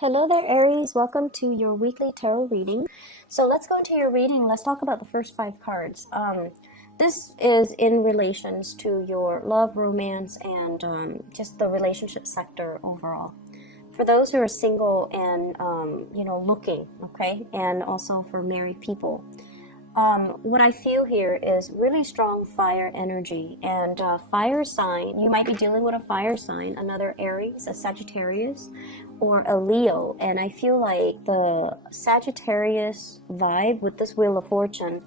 Hello there, Aries. Welcome to your weekly tarot reading. So let's go into your reading. Let's talk about the first five cards. This is in relations to your love, romance, and just the relationship sector overall. For those who are single and, looking, okay, and also for married people. What I feel here is really strong fire energy, and fire sign, you might be dealing with a fire sign, another Aries, a Sagittarius, or a Leo. And I feel like the Sagittarius vibe with this Wheel of Fortune,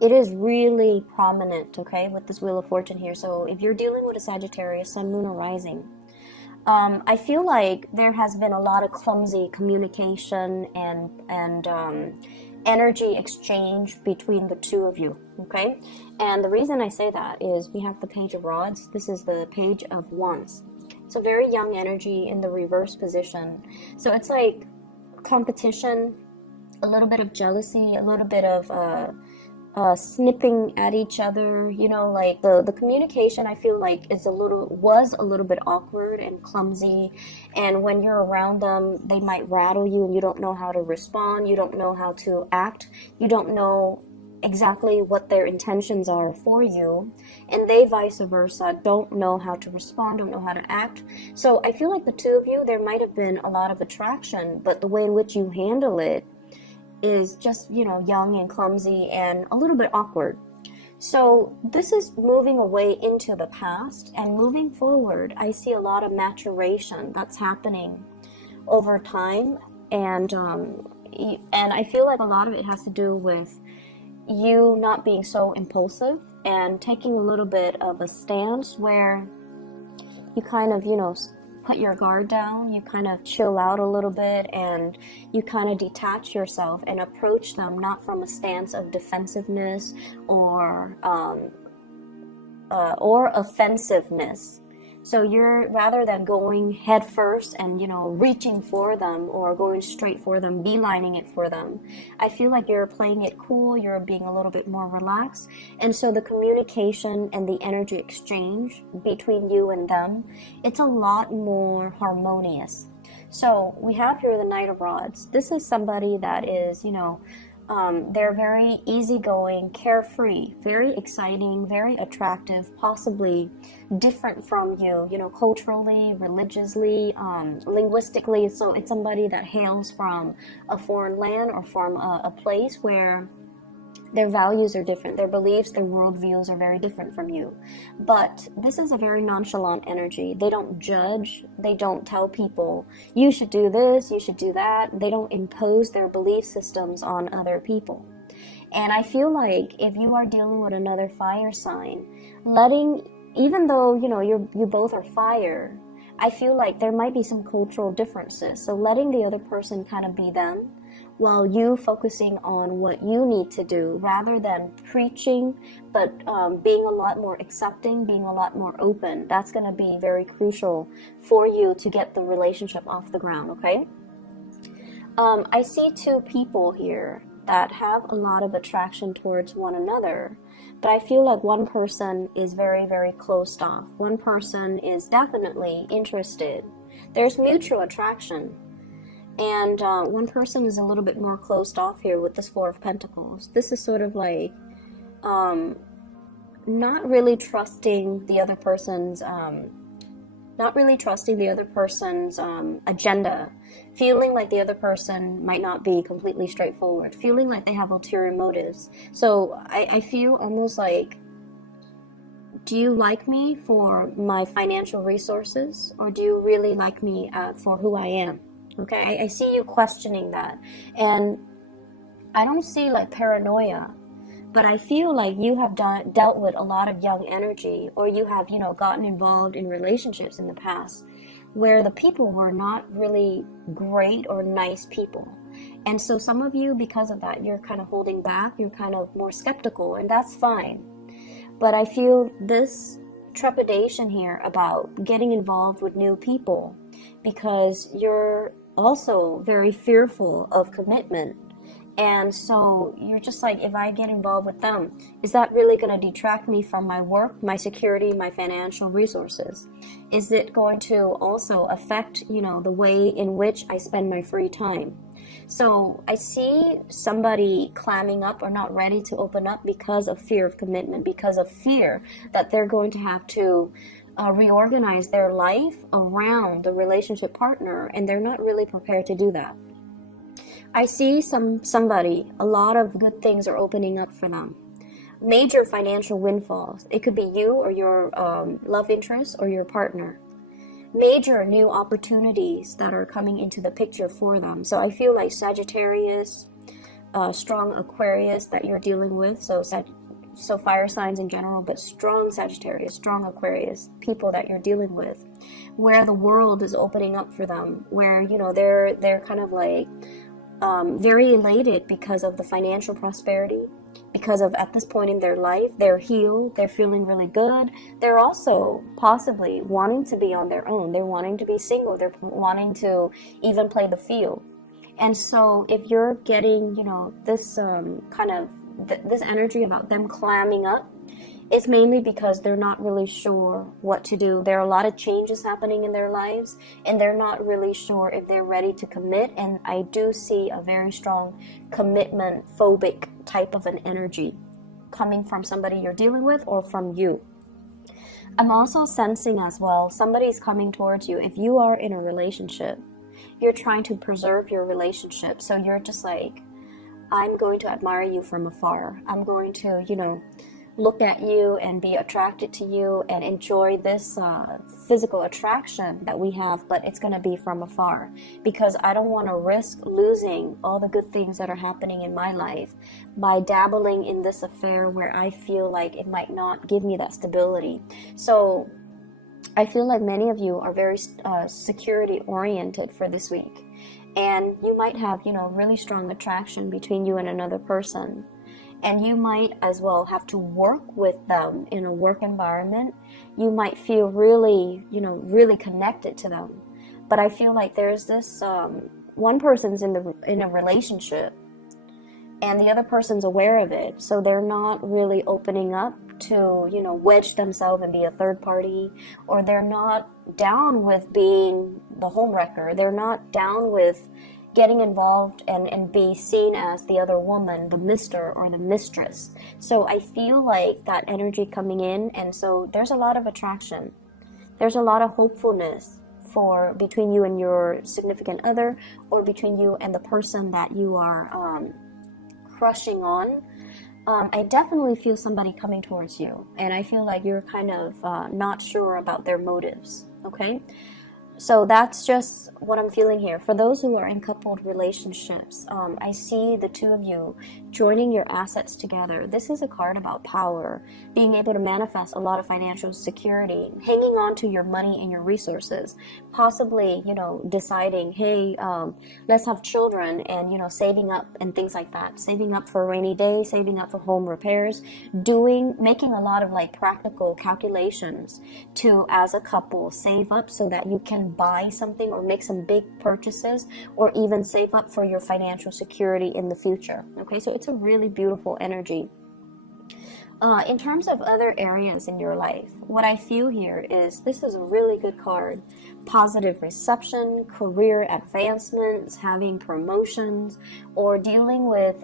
it is really prominent, okay, with this Wheel of Fortune here. So if you're dealing with a Sagittarius, Sun, Moon, or Rising, I feel like there has been a lot of clumsy communication and energy exchange between the two of you, okay? And the reason I say that is we have the Page of Rods. This is the Page of Wands. It's a very young energy in the reverse position. So it's like competition, a little bit of jealousy, a little bit of snipping at each other, like the communication I feel like was a little bit awkward and clumsy, and when you're around them they might rattle you and you don't know how to respond, you don't know how to act, you don't know exactly what their intentions are for you, and they vice versa don't know how to respond, don't know how to act. So I feel like the two of you, there might have been a lot of attraction, but the way in which you handle it is just, young and clumsy and a little bit awkward. So this is moving away into the past, and moving forward, I see a lot of maturation that's happening over time. And I feel like a lot of it has to do with you not being so impulsive and taking a little bit of a stance where you kind of, put your guard down, you kind of chill out a little bit, and you kind of detach yourself and approach them not from a stance of defensiveness or offensiveness. So you're, rather than going head first and, reaching for them or going straight for them, beelining it for them, I feel like you're playing it cool, you're being a little bit more relaxed. And so the communication and the energy exchange between you and them, it's a lot more harmonious. So we have here the Knight of Rods. This is somebody that is, they're very easygoing, carefree, very exciting, very attractive, possibly different from you, culturally, religiously, linguistically. So it's somebody that hails from a foreign land or from a place where their values are different, their beliefs, their worldviews are very different from you. But this is a very nonchalant energy. They don't judge. They don't tell people, you should do this, you should do that. They don't impose their belief systems on other people. And I feel like if you are dealing with another fire sign, even though, you both are fire, I feel like there might be some cultural differences. So letting the other person kind of be them, while you focusing on what you need to do rather than preaching, but being a lot more accepting, being a lot more open. That's going to be very crucial for you to get the relationship off the ground, okay? I see two people here that have a lot of attraction towards one another, but I feel like one person is very, very closed off. One person is definitely interested. There's mutual attraction. And one person is a little bit more closed off here with this Four of Pentacles. This is sort of like not really trusting the other person's agenda, feeling like the other person might not be completely straightforward, feeling like they have ulterior motives. So I feel almost like, do you like me for my financial resources, or do you really like me for who I am? Okay, I see you questioning that, and I don't see like paranoia, but I feel like you have dealt with a lot of young energy, or you have, gotten involved in relationships in the past where the people were not really great or nice people. And so some of you, because of that, you're kind of holding back, you're kind of more skeptical, and that's fine. But I feel this trepidation here about getting involved with new people because you're also very fearful of commitment. And so you're just like, if I get involved with them, is that really going to detract me from my work, my security, my financial resources? Is it going to also affect, the way in which I spend my free time? So I see somebody clamming up or not ready to open up because of fear of commitment, because of fear that they're going to have to reorganize their life around the relationship partner, and they're not really prepared to do that. I see somebody, a lot of good things are opening up for them. Major financial windfalls. It could be you or your love interest or your partner. Major new opportunities that are coming into the picture for them. So I feel like Sagittarius, strong Aquarius that you're dealing with. So fire signs in general, but strong Sagittarius, strong Aquarius, people that you're dealing with, where the world is opening up for them, where they're kind of like very elated because of the financial prosperity, because of at this point in their life, they're healed, they're feeling really good. They're also possibly wanting to be on their own. They're wanting to be single. They're wanting to even play the field. And so if you're getting, this this energy about them clamming up, it's mainly because they're not really sure what to do. There are a lot of changes happening in their lives, and they're not really sure if they're ready to commit. And I do see a very strong commitment phobic type of an energy coming from somebody you're dealing with or from you. I'm also sensing as well, somebody's coming towards you. If you are in a relationship, you're trying to preserve your relationship. So you're just like, I'm going to admire you from afar. I'm going to, look at you and be attracted to you and enjoy this physical attraction that we have, but it's going to be from afar because I don't want to risk losing all the good things that are happening in my life by dabbling in this affair where I feel like it might not give me that stability. So I feel like many of you are very security oriented for this week, and you might have, really strong attraction between you and another person. And you might as well have to work with them in a work environment. You might feel really, really connected to them. But I feel like there's this, one person's in a relationship and the other person's aware of it. So they're not really opening up to, wedge themselves and be a third party, or they're not down with being the homewrecker. They're not down with getting involved and be seen as the other woman, the mister or the mistress. So I feel like that energy coming in, and so there's a lot of attraction. There's a lot of hopefulness for between you and your significant other, or between you and the person that you are crushing on. I definitely feel somebody coming towards you, and I feel like you're kind of not sure about their motives, okay? So that's just what I'm feeling here. For those who are in coupled relationships, I see the two of you joining your assets together. This is a card about power, being able to manifest a lot of financial security, hanging on to your money and your resources, possibly, deciding, hey, let's have children, and, saving up and things like that, saving up for a rainy day, saving up for home repairs, making a lot of like practical calculations to, as a couple, save up so that you can buy something or make some big purchases, or even save up for your financial security in the future. Okay, so it's a really beautiful energy. In terms of other areas in your life, what I feel here is this is a really good card. Positive reception, career advancements, having promotions, or dealing with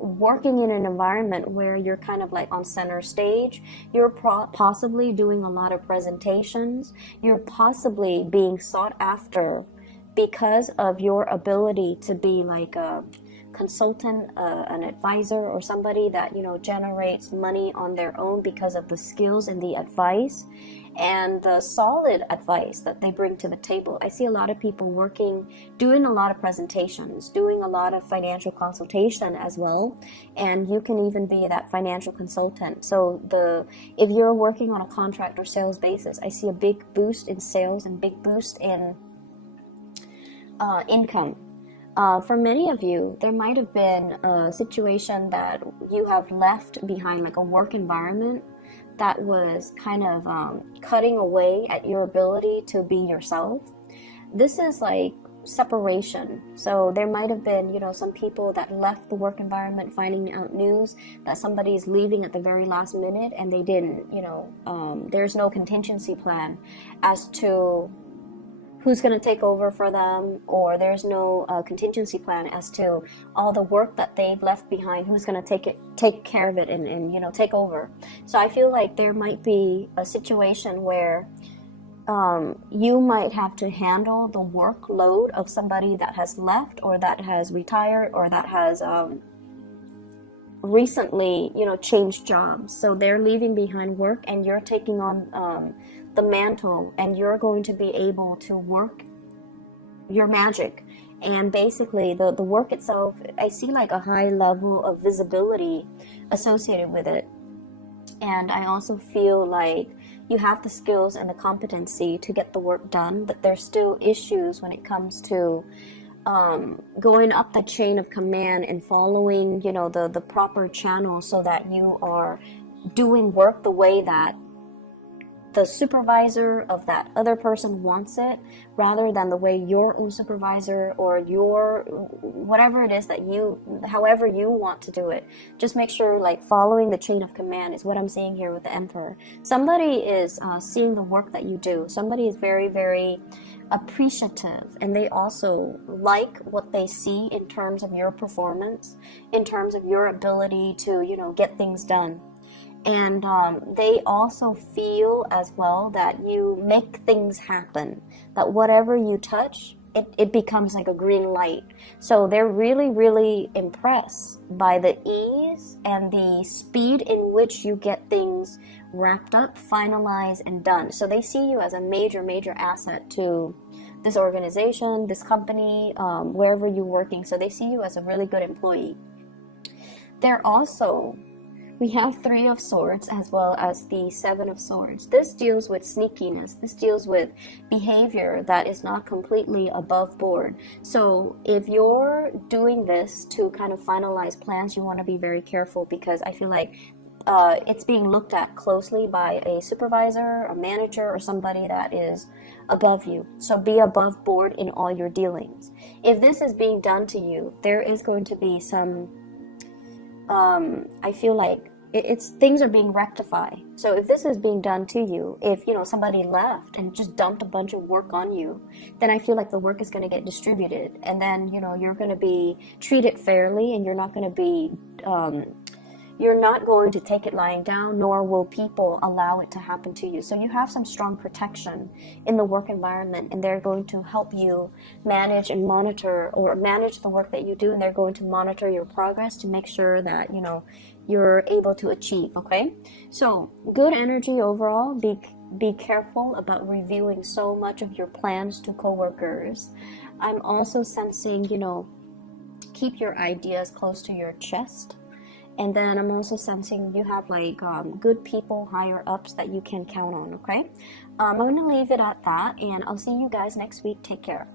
working in an environment where you're kind of like on center stage. You're possibly doing a lot of presentations. You're possibly being sought after because of your ability to be like a consultant, an advisor, or somebody that generates money on their own because of the skills and the advice and the solid advice that they bring to the table. I see a lot of people doing a lot of presentations, doing a lot of financial consultation as well, and you can even be that financial consultant. So if you're working on a contract or sales basis, I see a big boost in sales and big boost in income. For many of you, there might have been a situation that you have left behind, like a work environment that was kind of cutting away at your ability to be yourself. This is like separation. So there might have been, you know, some people that left the work environment finding out news that somebody is leaving at the very last minute, and they didn't, you know, there's no contingency plan as to who's going to take over for them, or there's no contingency plan as to all the work that they've left behind, who's going to take care of it and you know, take over. So I feel like there might be a situation where you might have to handle the workload of somebody that has left, or that has retired, or that has recently, you know, changed jobs. So they're leaving behind work, and you're taking on the mantle, and you're going to be able to work your magic. And basically the work itself, I see like a high level of visibility associated with it. And I also feel like you have the skills and the competency to get the work done, but there's still issues when it comes to going up the chain of command and following, you know, the proper channel, so that you are doing work the way that the supervisor of that other person wants it, rather than the way your own supervisor or your whatever it is that you, however you want to do it. Just make sure, like, following the chain of command is what I'm seeing here with the Emperor. Somebody is seeing the work that you do. Somebody is very, very appreciative, and they also like what they see in terms of your performance, in terms of your ability to, you know, get things done. And they also feel as well that you make things happen, that whatever you touch, it becomes like a green light. So they're really, really impressed by the ease and the speed in which you get things wrapped up, finalized, and done. So they see you as a major, major asset to this organization, this company, wherever you're working. So they see you as a really good employee. They're also... We have Three of Swords as well as the Seven of Swords. This deals with sneakiness. This deals with behavior that is not completely above board. So if you're doing this to kind of finalize plans, you want to be very careful, because I feel like it's being looked at closely by a supervisor, a manager, or somebody that is above you. So be above board in all your dealings. If this is being done to you, there is going to be some... I feel like it's things are being rectified. So if this is being done to you, if, you know, somebody left and just dumped a bunch of work on you, then I feel like the work is going to get distributed, and then, you know, you're going to be treated fairly, and you're not going to be you're not going to take it lying down, nor will people allow it to happen to you. So you have some strong protection in the work environment, and they're going to help you manage and monitor, or manage the work that you do, and they're going to monitor your progress to make sure that, you know, you're able to achieve, okay? So good energy overall. Be careful about reviewing so much of your plans to coworkers. I'm also sensing, you know, keep your ideas close to your chest. And then I'm also sensing you have like good people, higher ups that you can count on, okay? I'm going to leave it at that, and I'll see you guys next week. Take care.